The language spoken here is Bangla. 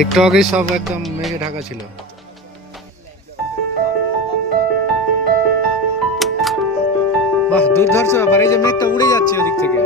একটু আগেই সব একদম মেঘে ঢাকা ছিল। বাহ, দুর্ধর্ষ ব্যাপার, এই যে মেঘটা উড়ে যাচ্ছে ওদিক থেকে।